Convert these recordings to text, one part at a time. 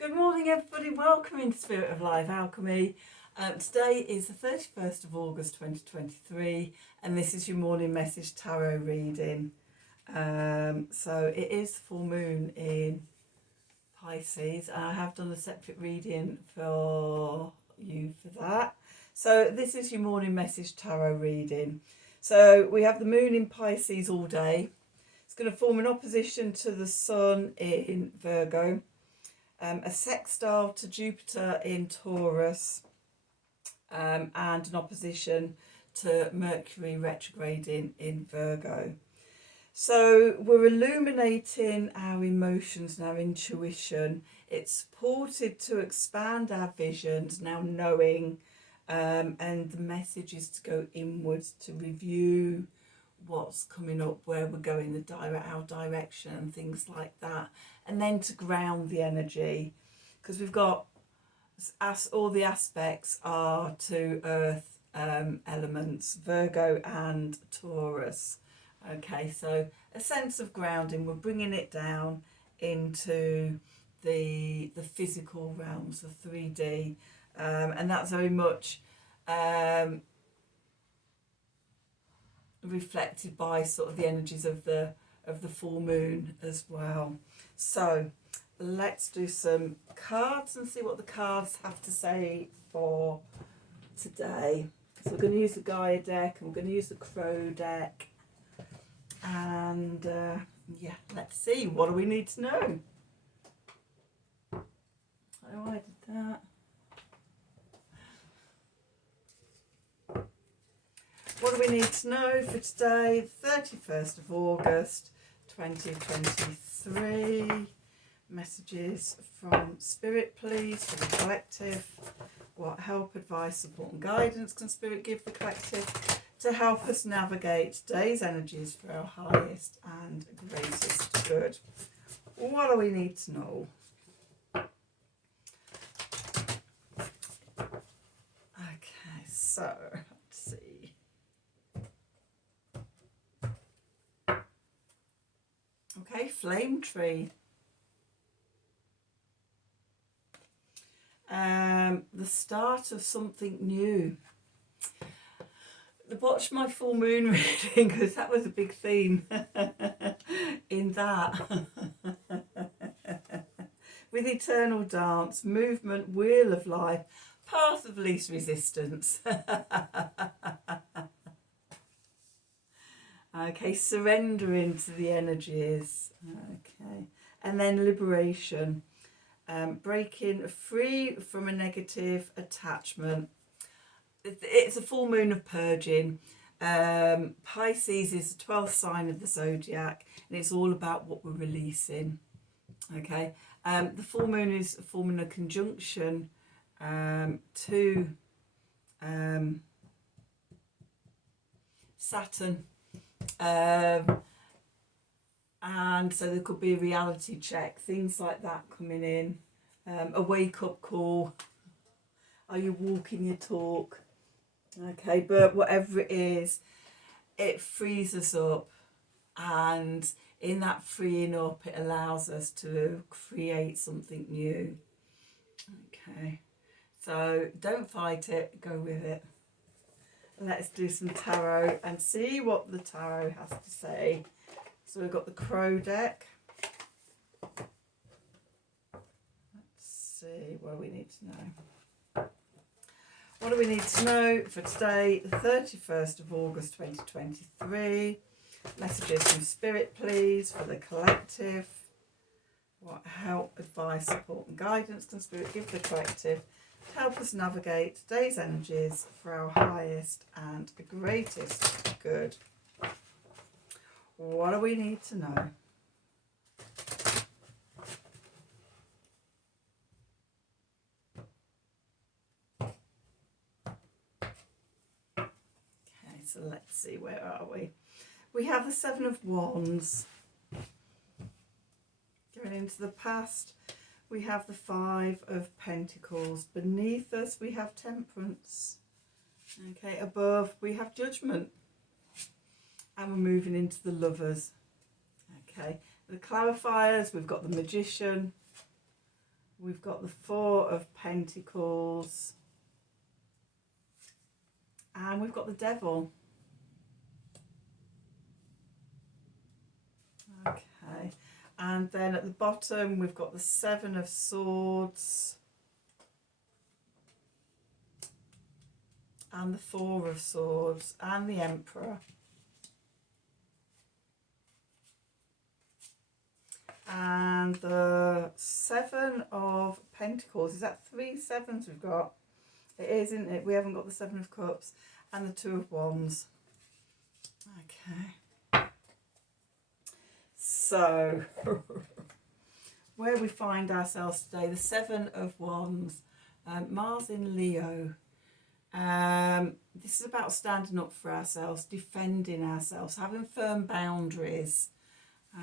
Good morning, everybody. Welcome into Spirit of Life Alchemy. Today is the 31st of August 2023, and this is your morning message tarot reading. So it is full moon in Pisces. I have done a separate reading for you for that. So this is your morning message tarot reading. So we have the moon in Pisces all day. It's going to form an opposition to the sun in Virgo. A sextile to Jupiter in Taurus, and an opposition to Mercury retrograding in Virgo. So we're illuminating our emotions and our intuition. It's supported to expand our visions, now knowing, and the message is to go inwards, to review what's coming up, where we're going, our direction and things like that, and then to ground the energy, because we've got all the aspects are to earth elements, Virgo and Taurus. Okay, so a sense of grounding, we're bringing it down into the physical realms, the 3D, and that's very much reflected by sort of the energies of the full moon as well. So let's do some cards and see what the cards have to say for today. So we're going to use the Gaia deck and we're going to use the Crow deck, and yeah, let's see, what do we need to know? Oh, I did that. What do we need to know for today, 31st of August 2023? Messages from Spirit, please, for the collective. What help, advice, support and guidance can Spirit give the collective to help us navigate today's energies for our highest and greatest good? What do we need to know? Okay, so let's see. Okay, flame tree. The start of something new. Watch my full moon reading, because that was a big theme in that. With eternal dance, movement, wheel of life, path of least resistance. Okay, surrendering to the energies. Okay, and then liberation. Breaking free from a negative attachment. It's a full moon of purging. Pisces is the 12th sign of the zodiac, and it's all about what we're releasing. Okay, the full moon is forming a conjunction to Saturn, and so there could be a reality check, things like that coming in, a wake-up call. Are you walking your talk? Okay, but whatever it is, it frees us up, and in that freeing up, it allows us to create something new. Okay, so don't fight it, go with it. Let's do some tarot and see what the tarot has to say. So we've got the Crow deck. Let's see, what do we need to know? What do we need to know for today, the 31st of August 2023? Messages from Spirit, please, for the collective. What help, advice, support and guidance can Spirit give the collective to help us navigate today's energies for our highest and greatest good? What do we need to know? Okay, so let's see, where are we? We have the Seven of Wands. Going into the past, we have the Five of Pentacles. Beneath us, we have Temperance. Okay, above, we have Judgment. And we're moving into the Lovers. Okay, the clarifiers, we've got the Magician, we've got the Four of Pentacles, and we've got the Devil. Okay, and then at the bottom we've got the Seven of Swords and the Four of Swords and the Emperor. And the Seven of Pentacles, is that 3 sevens we've got? It is, isn't it? We haven't got the Seven of Cups and the Two of Wands. Okay. So, where we find ourselves today, the Seven of Wands, Mars in Leo. This is about standing up for ourselves, defending ourselves, having firm boundaries.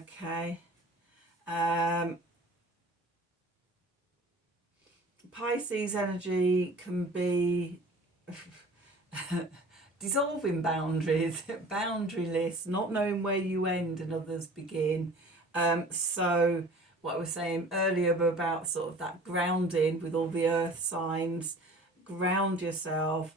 Okay. Pisces energy can be dissolving boundaries, boundaryless, not knowing where you end and others begin. So what I was saying earlier about sort of that grounding with all the earth signs, ground yourself,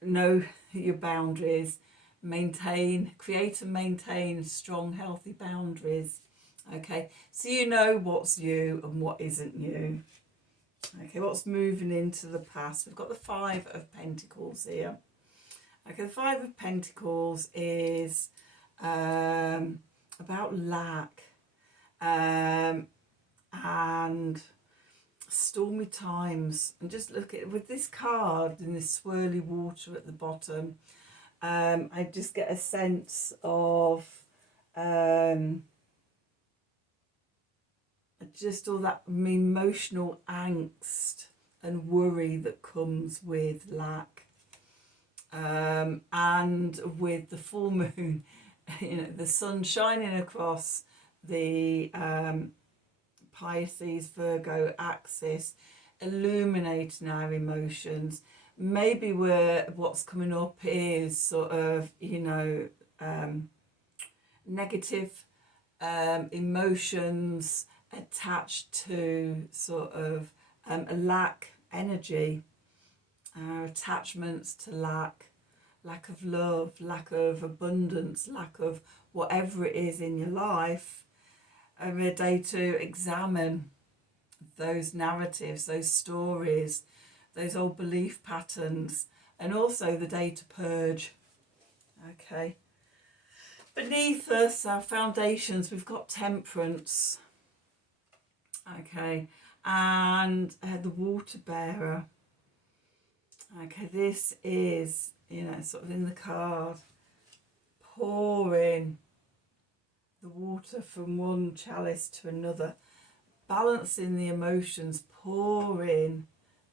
know your boundaries, create and maintain strong, healthy boundaries. Okay, so you know what's you and what isn't you. Okay, what's moving into the past? We've got the Five of Pentacles here. Okay, the Five of Pentacles is about lack and stormy times. And just look at with this card and this swirly water at the bottom, I just get a sense of just all that emotional angst and worry that comes with lack, and with the full moon, you know, the sun shining across the Pisces Virgo axis, illuminating our emotions. Maybe what's coming up is sort of, you know, negative emotions attached to sort of a lack energy, attachments to lack of love, lack of abundance, lack of whatever it is in your life. A day to examine those narratives, those stories, those old belief patterns, and also the day to purge. Okay. Beneath us, our foundations, we've got Temperance. Okay, and the Water Bearer. Okay, this is, you know, sort of in the card, pouring the water from one chalice to another, balancing the emotions, pouring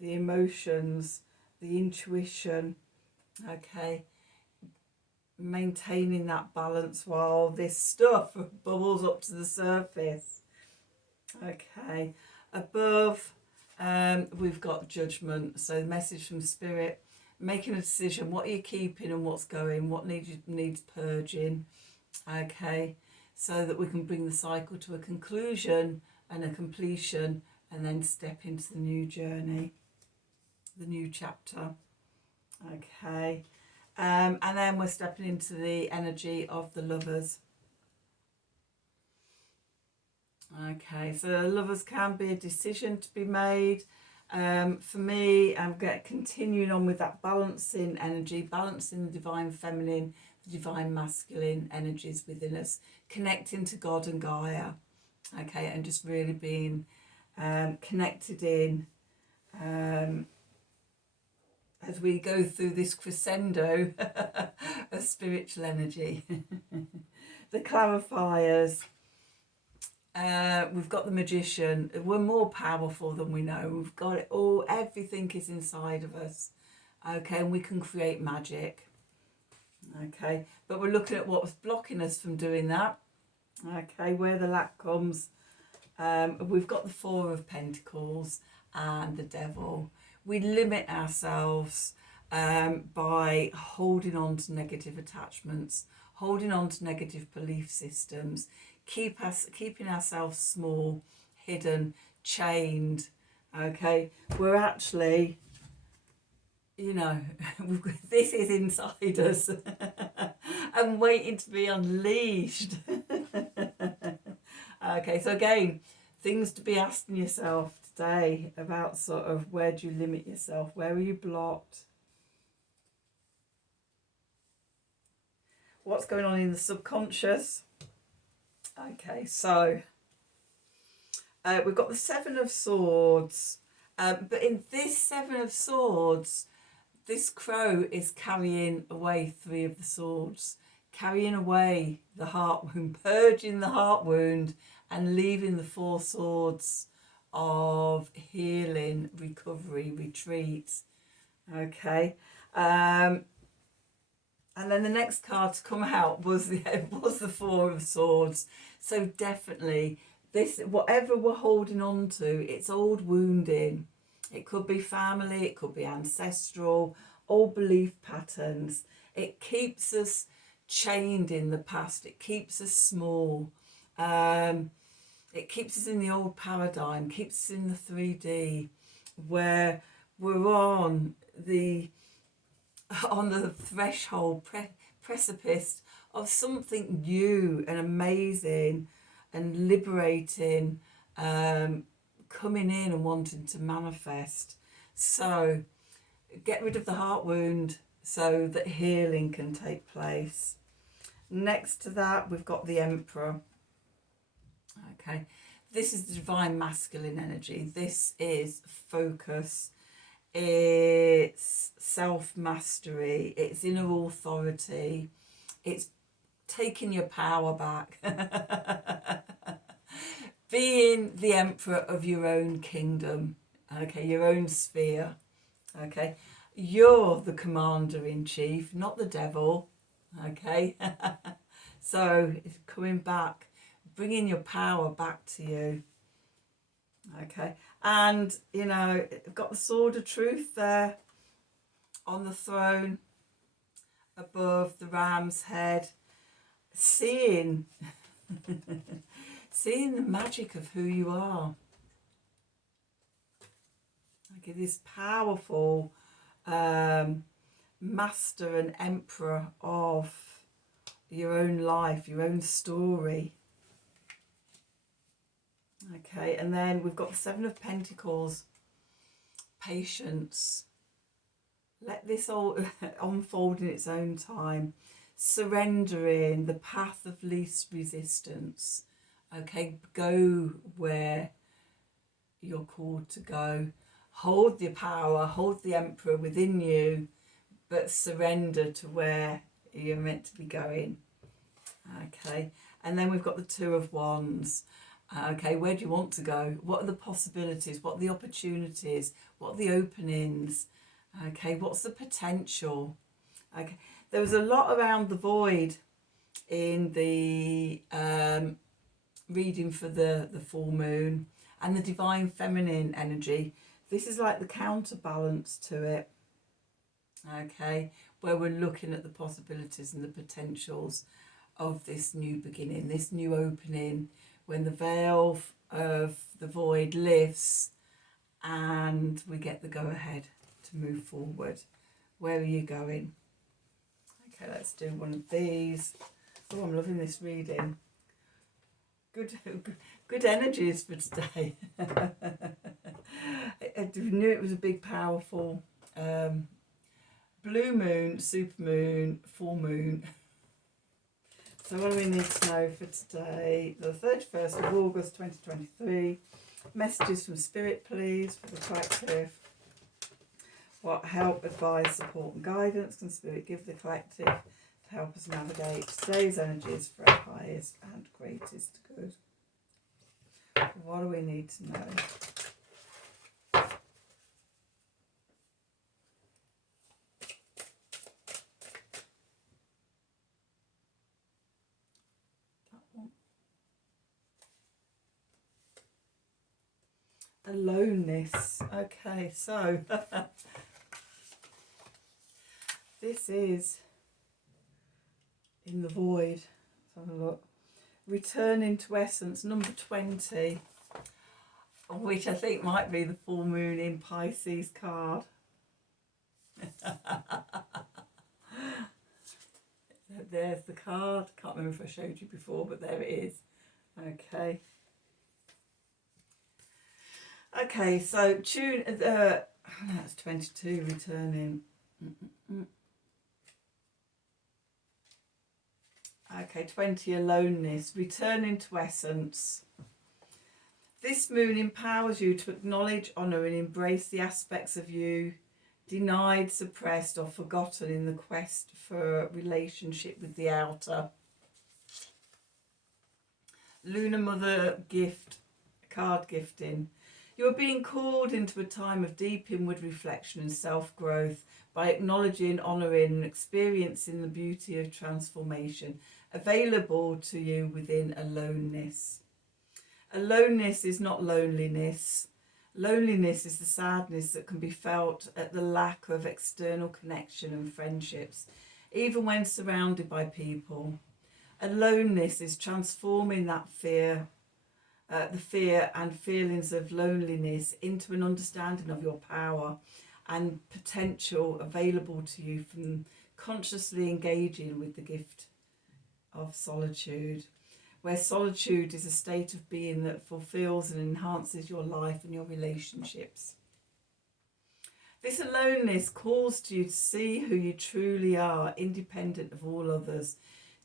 the emotions, the intuition. Okay, maintaining that balance while this stuff bubbles up to the surface. Okay, above we've got Judgment. So the message from Spirit, making a decision, what are you keeping and what's going, what needs purging. Okay, so that we can bring the cycle to a conclusion and a completion, and then step into the new journey, the new chapter. Okay, and then we're stepping into the energy of the Lovers. Okay, so Lovers can be a decision to be made. For me, I'm continuing on with that balancing energy, balancing the divine feminine, the divine masculine energies within us, connecting to God and Gaia. Okay, and just really being connected in as we go through this crescendo of spiritual energy. The clarifiers. We've got the Magician. We're more powerful than we know. We've got it all. Everything is inside of us. Okay, and we can create magic. Okay, but we're looking at what's blocking us from doing that. Okay, where the lack comes. We've got the Four of Pentacles and the Devil. We limit ourselves by holding on to negative attachments, holding on to negative belief systems, keeping ourselves small, hidden, chained, Okay, we're actually, you know, this is inside us and waiting to be unleashed. Okay, so again, things to be asking yourself today about sort of where do you limit yourself? Where are you blocked? What's going on in the subconscious? Okay, so we've got the Seven of Swords. But in this Seven of Swords, this crow is carrying away three of the swords, carrying away the heart wound, purging the heart wound, and leaving the four swords of healing, recovery, retreat. Okay. And then the next card to come out was the Four of Swords. So definitely this, whatever we're holding on to, it's old wounding. It could be family, it could be ancestral, old belief patterns. It keeps us chained in the past. It keeps us small. It keeps us in the old paradigm, keeps us in the 3D, where we're on the threshold, precipice of something new and amazing and liberating, coming in and wanting to manifest. So get rid of the heart wound so that healing can take place. Next to that, we've got the Emperor. Okay, this is the divine masculine energy. This is focus. It's self-mastery, it's inner authority, it's taking your power back. Being the emperor of your own kingdom, okay, your own sphere, okay. You're the commander-in-chief, not the devil, okay. So it's coming back, bringing your power back to you. Okay, and you know, got the sword of truth there on the throne above the ram's head, seeing seeing the magic of who you are. Okay, this powerful master and emperor of your own life, your own story. Okay, and then we've got the Seven of Pentacles, patience. Let this all unfold in its own time. Surrendering, the path of least resistance. Okay, go where you're called to go. Hold the power, hold the emperor within you, but surrender to where you're meant to be going. Okay, and then we've got the Two of Wands. Okay, where do you want to go? What are the possibilities? What are the opportunities? What are the openings? Okay, what's the potential? Okay, there was a lot around the void in the reading for the full moon and the divine feminine energy. This is like the counterbalance to it. Okay, where we're looking at the possibilities and the potentials of this new beginning, this new opening, when the veil of the void lifts and we get the go-ahead to move forward. Where are you going? Okay, let's do one of these. Oh, I'm loving this reading. Good energies for today. I knew it was a big, powerful blue moon, super moon, full moon. So what do we need to know for today? The 31st of August 2023. Messages from Spirit, please, for the collective. What help, advice, support and guidance can Spirit give the collective to help us navigate today's energies for our highest and greatest good? What do we need to know? Aloneness. Okay, so this is in the void. Let's have a look. Returning to essence, number 20. which I think might be the full moon in Pisces card. There's the card. Can't remember if I showed you before, but there it is. Okay. Okay, so tune. That's 22 returning. Okay, 20 aloneness, returning to essence. This moon empowers you to acknowledge, honour and embrace the aspects of you denied, suppressed or forgotten in the quest for a relationship with the outer. Lunar Mother gift, card gifting. You are being called into a time of deep inward reflection and self-growth by acknowledging, honouring and experiencing the beauty of transformation available to you within aloneness. Aloneness is not loneliness. Loneliness is the sadness that can be felt at the lack of external connection and friendships, even when surrounded by people. Aloneness is transforming that fear, the fear and feelings of loneliness into an understanding of your power and potential available to you from consciously engaging with the gift of solitude, where solitude is a state of being that fulfills and enhances your life and your relationships. This aloneness calls to you to see who you truly are, independent of all others,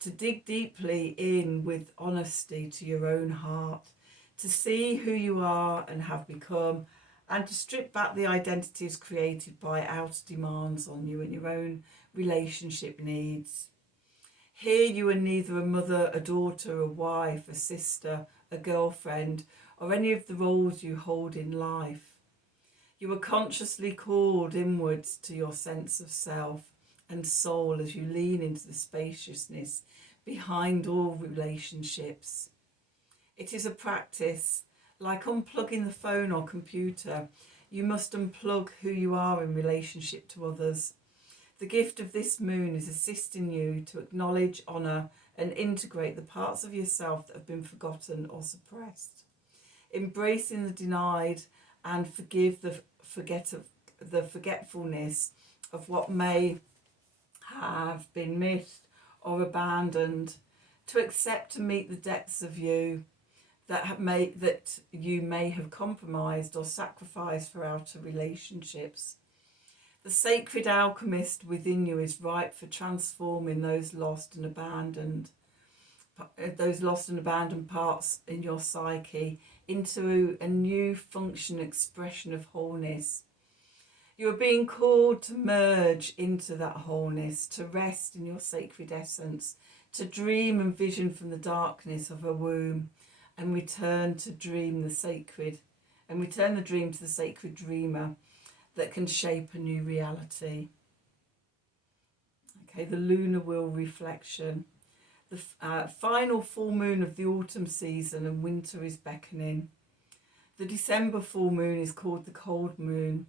to dig deeply in with honesty to your own heart, to see who you are and have become, and to strip back the identities created by outer demands on you and your own relationship needs. Here you are neither a mother, a daughter, a wife, a sister, a girlfriend, or any of the roles you hold in life. You are consciously called inwards to your sense of self and soul as you lean into the spaciousness behind all relationships. It is a practice, like unplugging the phone or computer. You must unplug who you are in relationship to others. The gift of this moon is assisting you to acknowledge, honour and integrate the parts of yourself that have been forgotten or suppressed. Embracing the denied and forgive the forgetfulness of what may have been missed or abandoned, to accept and meet the depths of you that you may have compromised or sacrificed for outer relationships. The sacred alchemist within you is ripe for transforming those lost and abandoned parts in your psyche into a new function, expression of wholeness. You are being called to merge into that wholeness, to rest in your sacred essence, to dream and vision from the darkness of a womb, and return the dream to the sacred dreamer that can shape a new reality. Okay, the lunar wheel reflection. The final full moon of the autumn season and winter is beckoning. The December full moon is called the cold moon.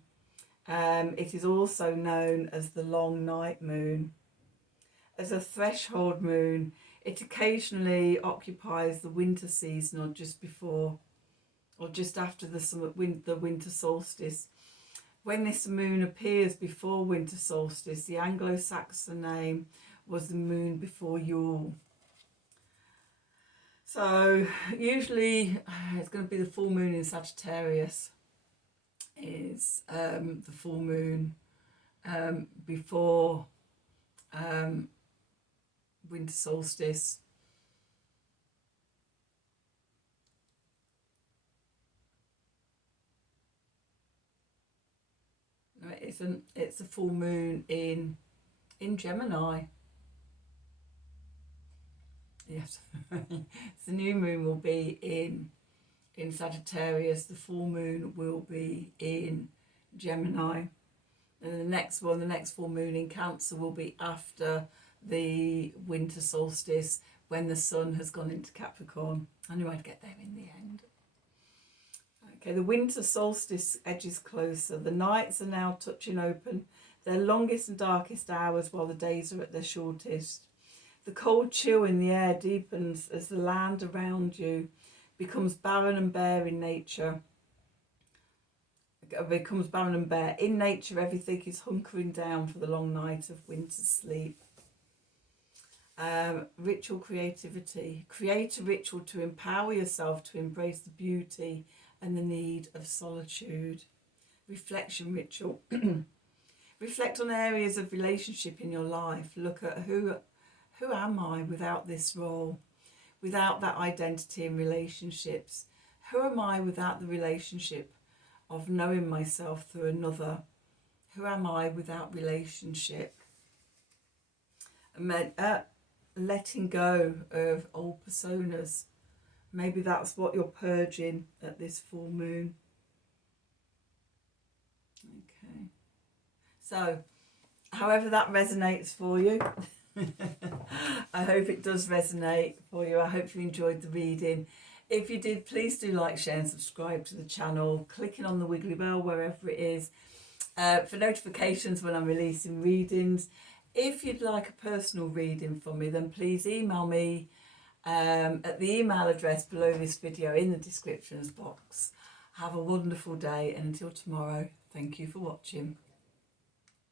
It is also known as the long night moon. As a threshold moon, it occasionally occupies the winter season or just before or just after the winter solstice. When this moon appears before winter solstice, the Anglo-Saxon name was the moon before Yule. So usually it's going to be the full moon in Sagittarius is the full moon before winter solstice. No, it isn't. It's a full moon in Gemini. Yes. The new moon will be in Sagittarius. The full moon will be in Gemini. And the next full moon in Cancer will be after the winter solstice, when the sun has gone into Capricorn. I knew I'd get there in the end. Okay, the winter solstice edges closer. The nights are now touching open their longest and darkest hours while the days are at their shortest. The cold chill in the air deepens as the land around you becomes barren and bare in nature. becomes barren and bare. In nature, everything is hunkering down for the long night of winter's sleep. Ritual creativity. Create a ritual to empower yourself to embrace the beauty and the need of solitude. Reflection ritual. Reflect on areas of relationship in your life. Look at who am I without this role, without that identity in relationships? Who am I without the relationship of knowing myself through another? Who am I without relationship? Letting go of old personas. Maybe that's what you're purging at this full moon. Okay. So, however that resonates for you, I hope it does resonate for you. I hope you enjoyed the reading. If you did, please do like, share and subscribe to the channel, clicking on the wiggly bell wherever it is for notifications when I'm releasing readings. If you'd like a personal reading from me, then please email me at the email address below this video in the descriptions box. Have a wonderful day, and until tomorrow, thank you for watching.